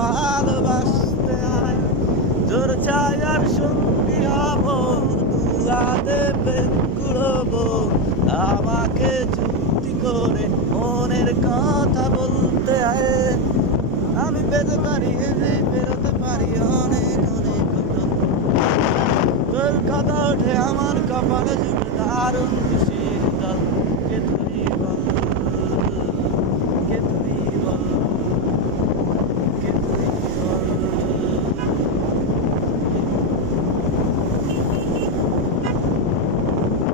ভালোবাসতে হয়। তোর ছায়ার সঙ্গী হব, দুয়াতে প্রেম কুড়বো, আমাকে চুক্তি করে মনের কথা বলতে হয়। আমি পেতে পারি বেরোতে পারি অনেক অনেক অন্তর। তোর কথা ওঠে আমার কপালে জুটে দারুণ খুশির দল, কে তুই বল।